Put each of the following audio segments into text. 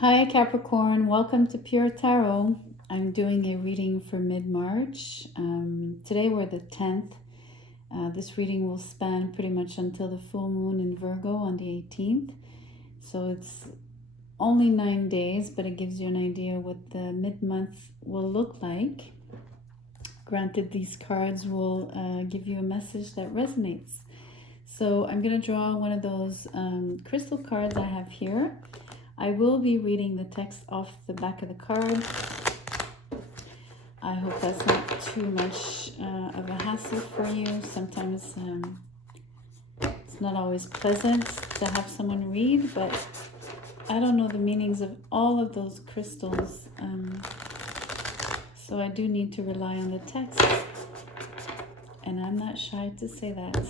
Hi Capricorn, welcome to Pure Tarot. I'm doing a reading for mid-March. Today we're the 10th. This reading will span pretty much until the full moon in Virgo on the 18th. So it's only 9 days, but it gives you an idea what the mid-month will look like. Granted, these cards will give you a message that resonates. So I'm going to draw one of those crystal cards I have here. I will be reading the text off the back of the card. I hope that's not too much of a hassle for you. Sometimes it's not always pleasant to have someone read, but I don't know the meanings of all of those crystals. So I do need to rely on the text. And I'm not shy to say that.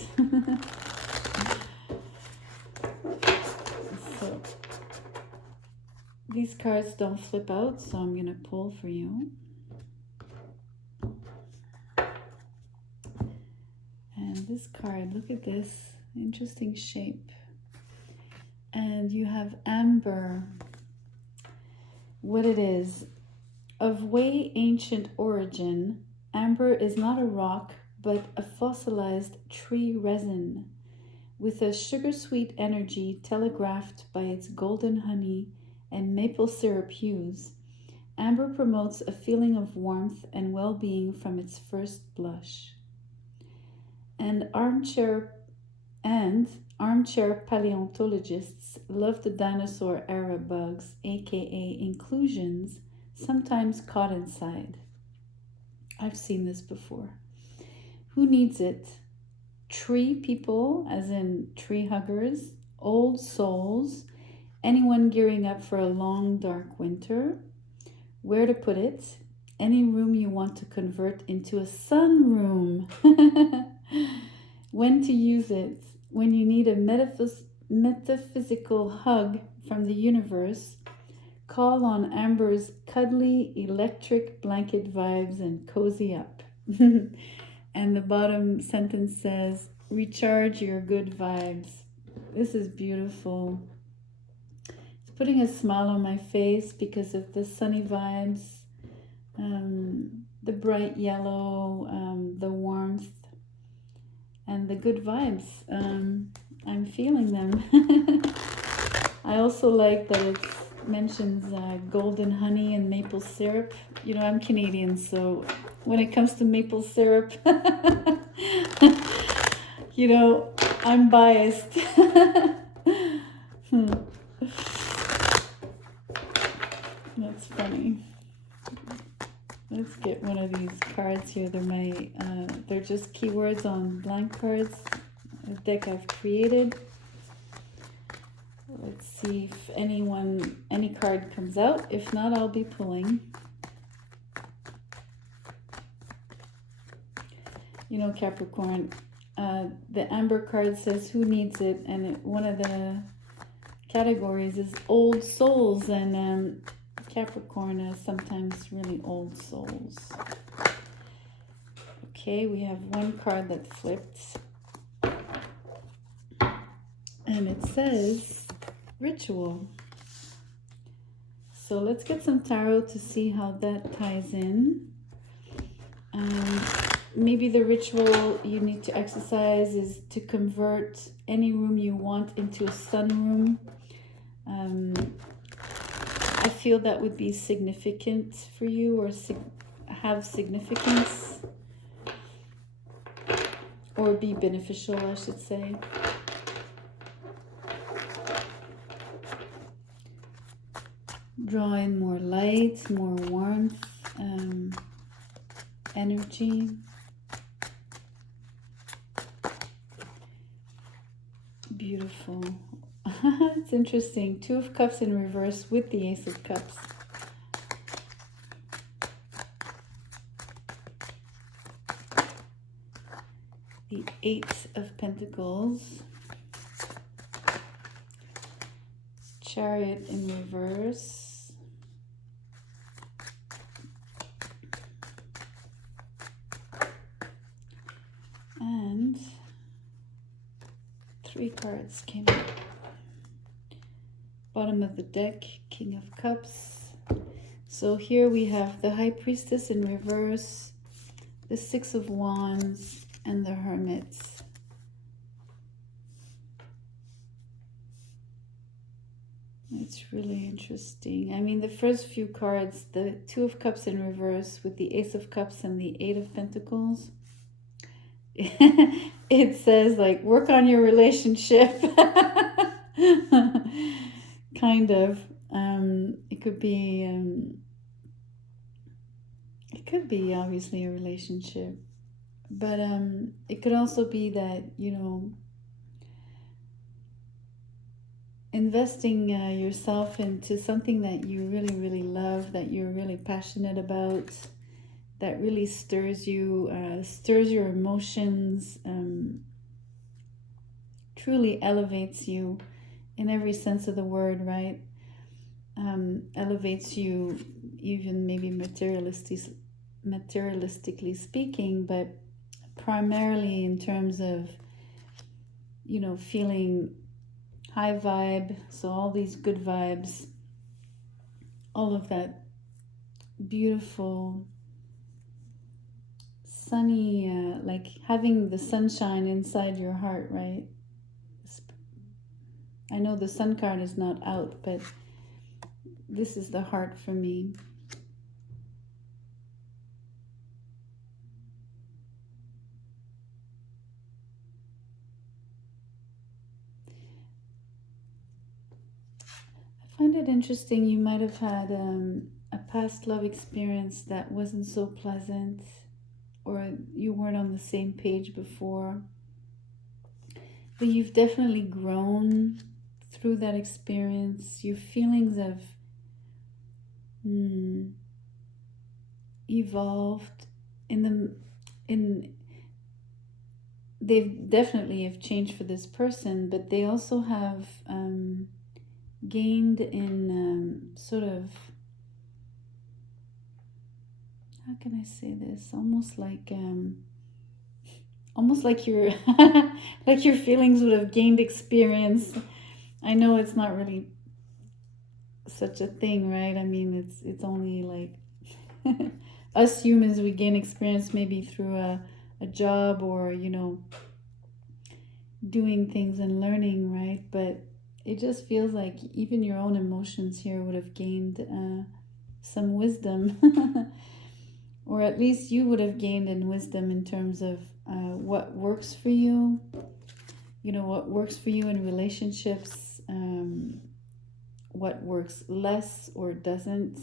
So these cards don't flip out, so I'm going to pull for you. And this card, look at this interesting shape. And you have amber. What it is, of way ancient origin, amber is not a rock, but a fossilized tree resin with a sugar-sweet energy telegraphed by its golden honey and maple syrup hues. Amber promotes a feeling of warmth and well-being from its first blush. And armchair paleontologists love the dinosaur era bugs, aka inclusions, sometimes caught inside. I've seen this before. Who needs it? Tree people, as in tree huggers, old souls, anyone gearing up for a long dark winter. Where to put it? Any room you want to convert into a sunroom. When to use it? When you need a metaphysical hug from the universe, call on Amber's cuddly electric blanket vibes and cozy up. And the bottom sentence says, recharge your good vibes. This is beautiful. It's putting a smile on my face because of the sunny vibes, the bright yellow, the warmth, and the good vibes. I'm feeling them. I also like that it mentions golden honey and maple syrup. You know, I'm Canadian, so when it comes to maple syrup, you know, I'm biased. That's funny. Let's get one of these cards here. They're just keywords on blank cards, a deck I've created. Let's see if any card comes out. If not, I'll be pulling. You know, Capricorn, the amber card says who needs it, and one of the categories is old souls, and Capricorn is sometimes really old souls. Okay, we have one card that flipped, and it says ritual. So let's get some tarot to see how that ties in. Maybe the ritual you need to exercise is to convert any room you want into a sunroom. I feel that would be significant for you, or have significance, or be beneficial, I should say. Draw in more light, more warmth, energy. Beautiful. It's interesting. Two of Cups in reverse with the Ace of Cups. The Eight of Pentacles. Chariot in reverse. And 3 cards came out. Bottom of the deck, King of Cups. So here we have the High Priestess in reverse, the Six of Wands, and the Hermit. It's really interesting. I mean, the first few cards, the Two of Cups in reverse with the Ace of Cups and the Eight of Pentacles, it says like, work on your relationship. Kind of. It could be obviously a relationship, but it could also be that, you know, investing yourself into something that you really, really love, that you're really passionate about, that really stirs you, stirs your emotions, truly elevates you in every sense of the word, right? Elevates you even maybe materialistically speaking, but primarily in terms of, you know, feeling high vibe, so all these good vibes, all of that beautiful sunny, like having the sunshine inside your heart, right? I know the sun card is not out, but this is the heart for me. I find it interesting, you might have had a past love experience that wasn't so pleasant, or you weren't on the same page before, but you've definitely grown through that experience. Your feelings have evolved they've definitely have changed for this person, but they also have gained in sort of, how can I say this, almost like your like your feelings would have gained experience. I know it's not really such a thing, right? I mean, it's only like us humans, we gain experience maybe through a job, or, you know, doing things and learning, right? But it just feels like even your own emotions here would have gained some wisdom. Or at least you would have gained in wisdom in terms of what works for you, you know, what works for you in relationships, what works less or doesn't.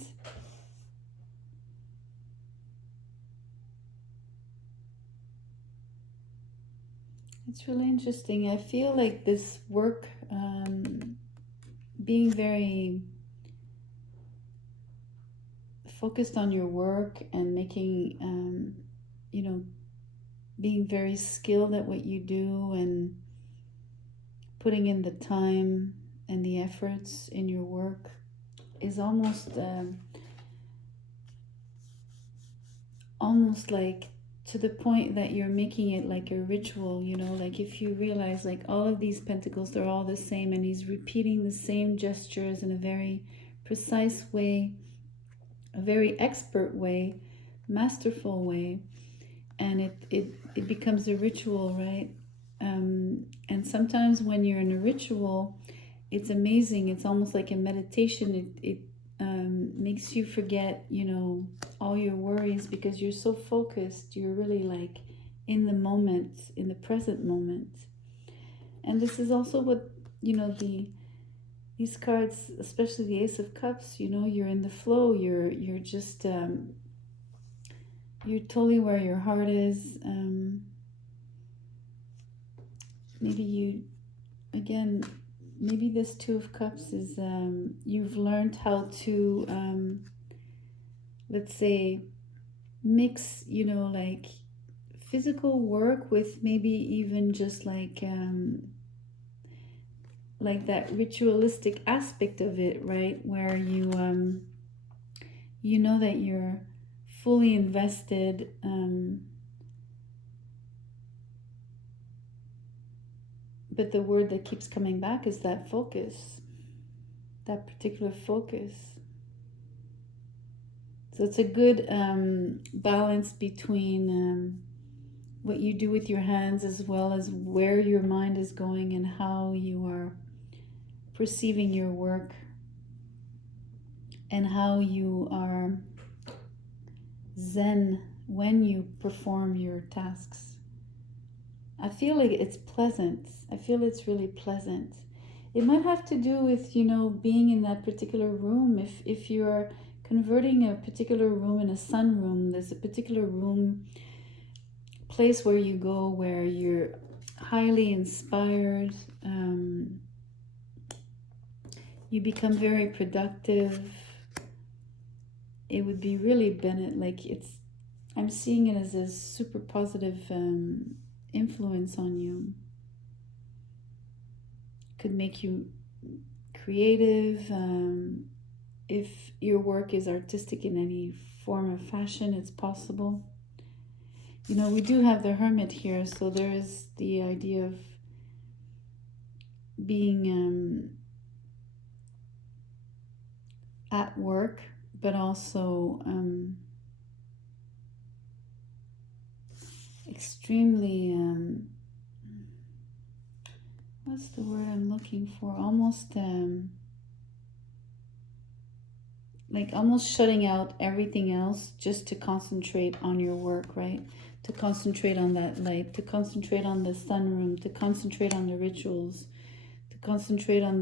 It's really interesting. I feel like this work, being very focused on your work and making, you know, being very skilled at what you do and putting in the time and the efforts in your work is almost like to the point that you're making it like a ritual, you know, like if you realize like all of these pentacles, they're all the same, and he's repeating the same gestures in a very precise way, a very expert way, masterful way, and it becomes a ritual, right? And sometimes when you're in a ritual, it's amazing. It's almost like a meditation. It makes you forget, you know, all your worries, because you're so focused. You're really like in the moment, in the present moment. And this is also what, you know, these cards, especially the Ace of Cups, you know, you're in the flow. You're just you're totally where your heart is. Maybe you, again, maybe this Two of Cups is you've learned how to let's say mix, you know, like physical work with maybe even just like that ritualistic aspect of it, right? Where you you know that you're fully invested, but the word that keeps coming back is that focus. that particular focus. So it's a good balance between what you do with your hands as well as where your mind is going and how you are perceiving your work and how you are zen when you perform your tasks. I feel like it's pleasant. I feel it's really pleasant. It might have to do with, being in that particular room. If you're converting a particular room in a sunroom, there's a particular room, place where you go where you're highly inspired. You become very productive. It would be really Bennett, I'm seeing it as a super positive influence on you. Could make you creative. If your work is artistic in any form or fashion, it's possible. We do have the Hermit here, so there is the idea of being at work, but also extremely, what's the word I'm looking for? Almost almost shutting out everything else just to concentrate on your work, right? To concentrate on that light, to concentrate on the sunroom, to concentrate on the rituals, to concentrate on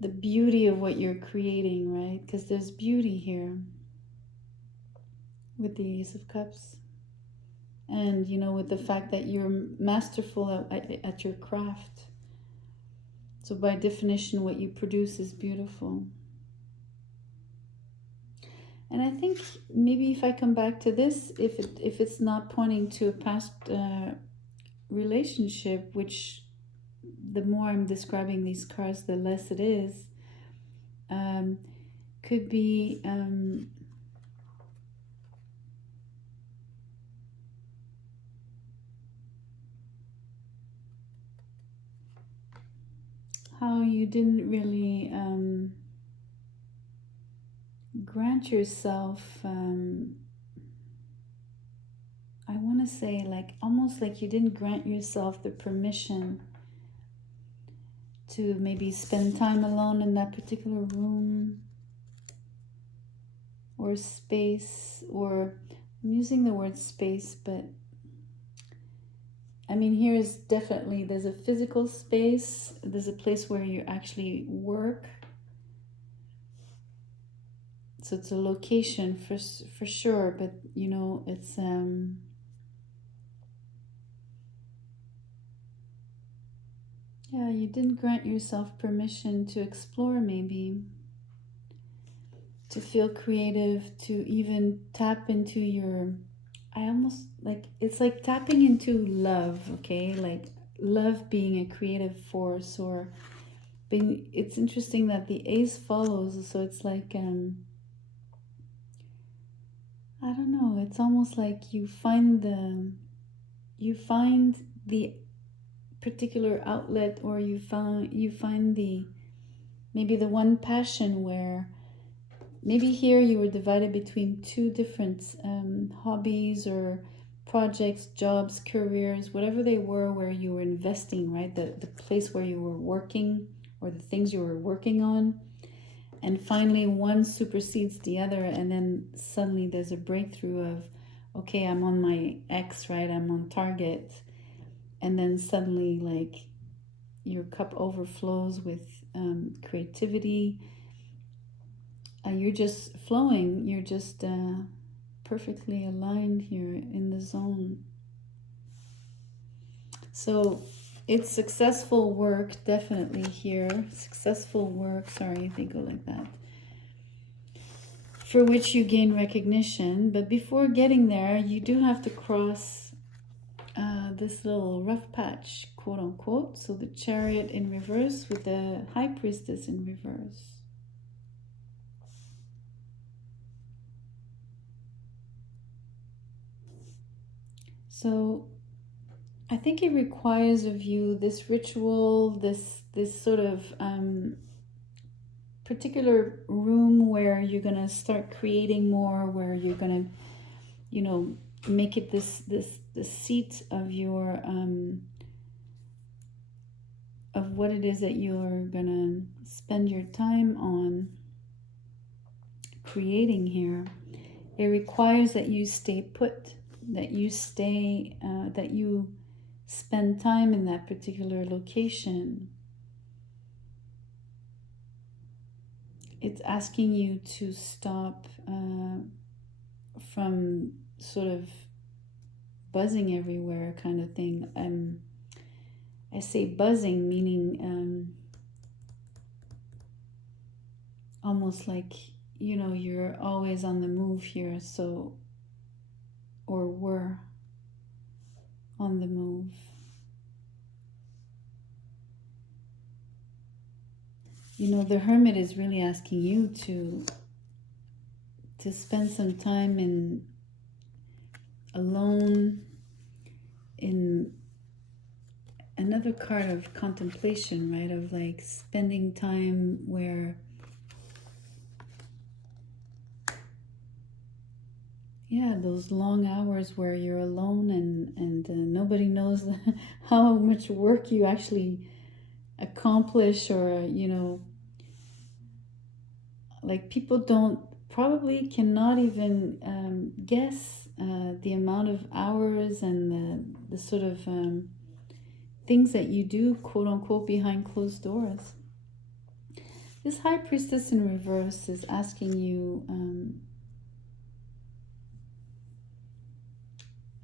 the beauty of what you're creating, right? Because there's beauty here with the Ace of Cups. And, with the fact that you're masterful at your craft. So by definition, what you produce is beautiful. And I think maybe if I come back to this, if it's not pointing to a past relationship, which the more I'm describing these cards, the less it is, could be how you didn't really grant yourself, I want to say almost like you didn't grant yourself the permission to maybe spend time alone in that particular room or space, or I'm using the word space, but I mean, here is definitely, there's a physical space, there's a place where you actually work. So it's a location for sure, but it's yeah, you didn't grant yourself permission to explore, maybe to feel creative, to even tap into your, I almost it's like tapping into love, okay? Like love being a creative force, or being, it's interesting that the ace follows, so it's like I don't know, it's almost like you find the particular outlet, or you find the, maybe the one passion where maybe here you were divided between two different hobbies or projects, jobs, careers, whatever they were, where you were investing, right? The place where you were working, or the things you were working on. And finally, one supersedes the other, and then suddenly there's a breakthrough of, okay, I'm on my X, right? I'm on target. And then suddenly, your cup overflows with creativity. You're just flowing. You're just perfectly aligned here in the zone. So it's successful work, definitely here. Successful work, sorry, they go like that. For which you gain recognition. But before getting there, you do have to cross this little rough patch, quote unquote. So the Chariot in reverse with the High Priestess in reverse. So I think it requires of you this ritual, this this sort of particular room where you're going to start creating more, where you're going to, you know, make it the seat of your of what it is that you're going to spend your time on creating here. It requires that you stay put, that you stay, that you spend time in that particular location. It's asking you to stop from sort of buzzing everywhere kind of thing. I say buzzing, meaning almost like, you know, you're always on the move here, so, or were on the move. You know, the Hermit is really asking you to spend some time in alone, in another card of contemplation, right? Of like spending time where, yeah, those long hours where you're alone and nobody knows how much work you actually accomplish, or, you know, like people probably cannot even guess the amount of hours and the sort of things that you do, quote unquote, behind closed doors. This High Priestess in reverse is asking you,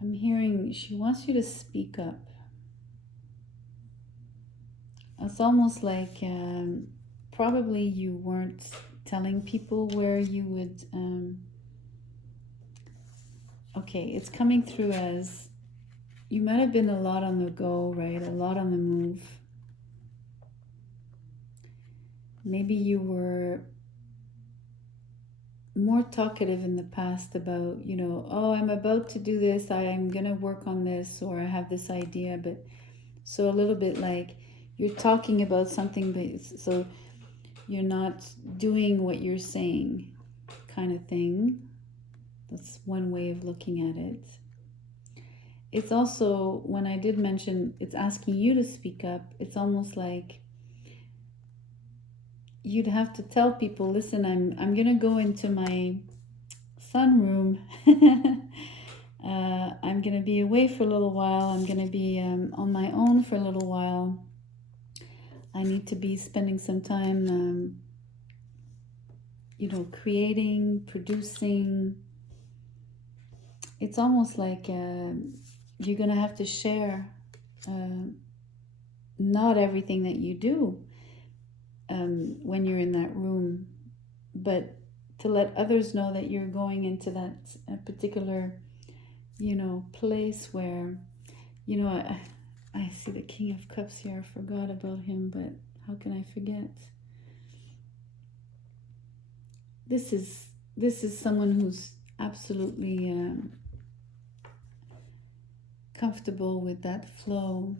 I'm hearing she wants you to speak up. It's almost like probably you weren't telling people where you would, okay, it's coming through as you might have been a lot on the go, right? A lot on the move. Maybe you were more talkative in the past about, you know, oh, I'm about to do this, I'm gonna work on this, or I have this idea, but so a little bit like you're talking about something, but so you're not doing what you're saying, kind of thing. That's one way of looking at it. It's also, when I did mention it's asking you to speak up, it's almost like you'd have to tell people, listen, I'm gonna go into my sunroom. I'm gonna be away for a little while. I'm gonna be on my own for a little while. I need to be spending some time, you know, creating, producing. It's almost like you're gonna have to share not everything that you do when you're in that room, but to let others know that you're going into that particular, you know, place where, you know, I see the King of Cups here. I forgot about him, but how can I forget? This is someone who's absolutely comfortable with that flow,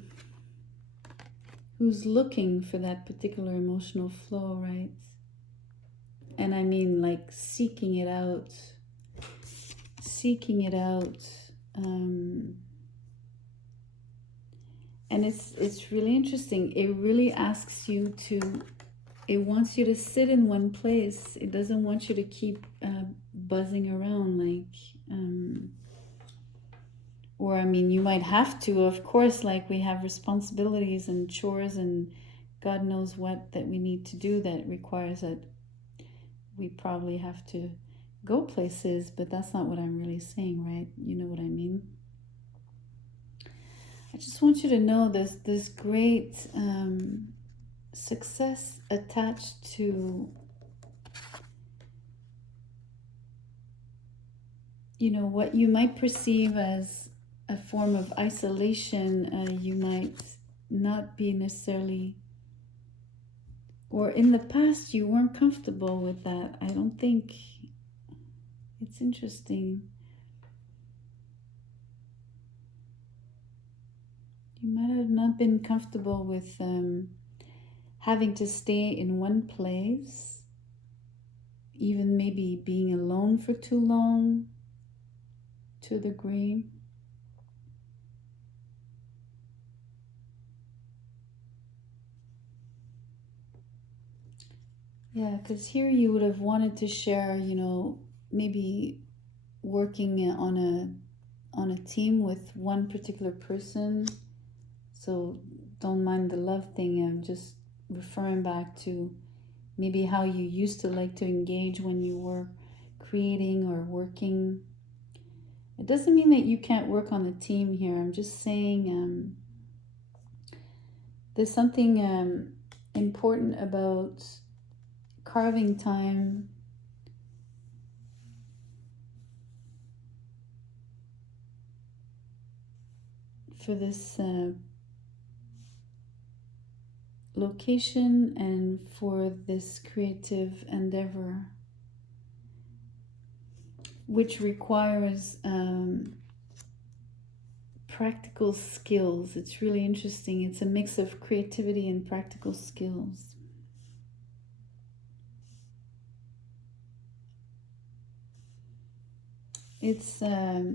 who's looking for that particular emotional flow, right? And I mean like seeking it out. And it's really interesting. It really asks you to, it wants you to sit in one place. It doesn't want you to keep buzzing around like, or I mean, you might have to, of course, like we have responsibilities and chores and God knows what that we need to do that requires that we probably have to go places, but that's not what I'm really saying, right? You know what I mean? I just want you to know there's this great success attached to, you know, what you might perceive as a form of isolation. You might not be necessarily, or in the past you weren't comfortable with that. I don't think, it's interesting. You might have not been comfortable with having to stay in one place, even maybe being alone for too long, to a degree. Yeah, because here you would have wanted to share, maybe working on a team with one particular person. So don't mind the love thing. I'm just referring back to maybe how you used to like to engage when you were creating or working. It doesn't mean that you can't work on the team here. I'm just saying there's something important about carving time for this location and for this creative endeavor, which requires practical skills. It's really interesting. It's a mix of creativity and practical skills. It's a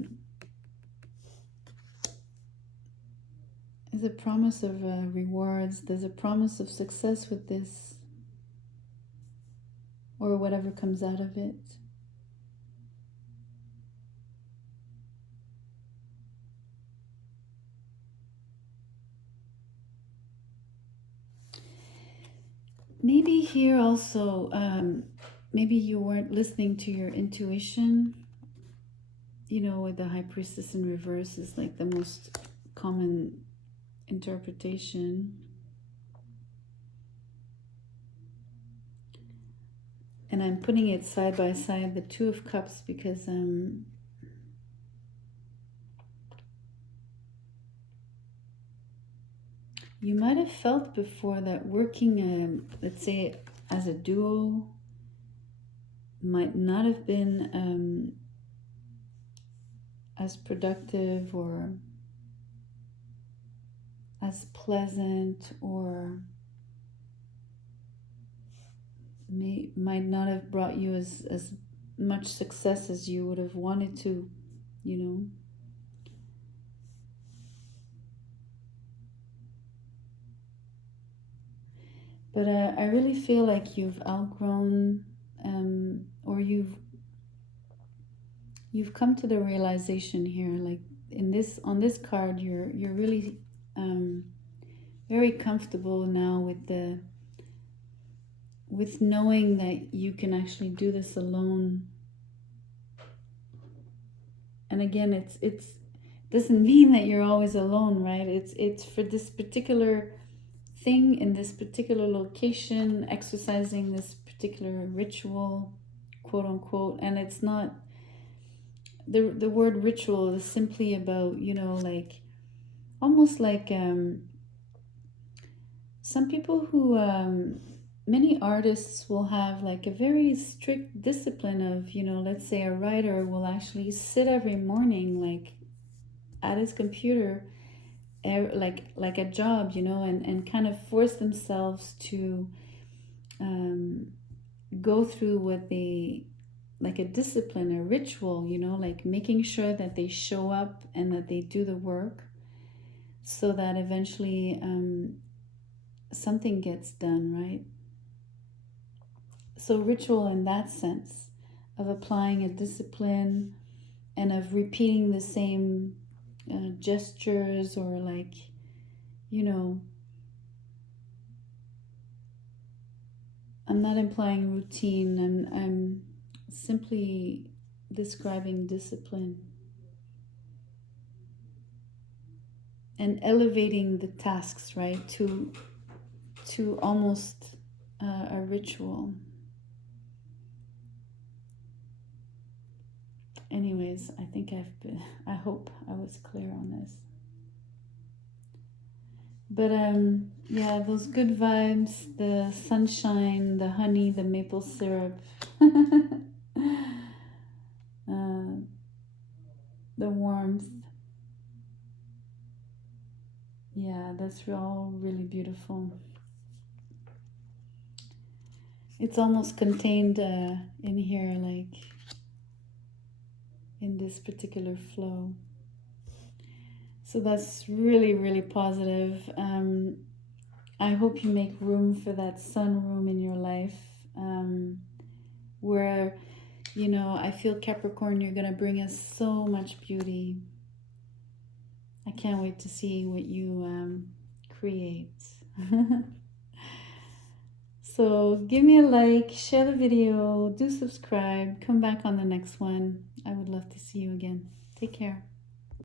promise of rewards. There's a promise of success with this, or whatever comes out of it. Maybe here also, maybe you weren't listening to your intuition. With the High Priestess in reverse is like the most common interpretation. And I'm putting it side by side, the Two of Cups, because you might have felt before that working, let's say, as a duo might not have been as productive or as pleasant, or might not have brought you as much success as you would have wanted to, But I really feel like you've outgrown, or you've come to the realization here, like on this card, you're really very comfortable now with knowing that you can actually do this alone. And again, it's doesn't mean that you're always alone, right? It's for this particular thing in this particular location, exercising this particular ritual, quote unquote. And it's not, the word ritual is simply about, like almost like some people who many artists will have like a very strict discipline of, let's say a writer will actually sit every morning like at his computer, like a job, and kind of force themselves to go through what they, like a discipline, a ritual, like making sure that they show up and that they do the work so that eventually something gets done, right? So ritual in that sense of applying a discipline and of repeating the same gestures, or like, I'm not implying routine. I'm simply describing discipline and elevating the tasks, right, to almost a ritual. Anyways, I hope I was clear on this. But yeah, those good vibes, the sunshine, the honey, the maple syrup, the warmth. Yeah, that's all really beautiful. It's almost contained in here, like in this particular flow. So that's really, really positive. I hope you make room for that sun room in your life, where, you know, I feel Capricorn, you're going to bring us so much beauty. I can't wait to see what you create. So give me a like, share the video, do subscribe, come back on the next one. I would love to see you again. Take care.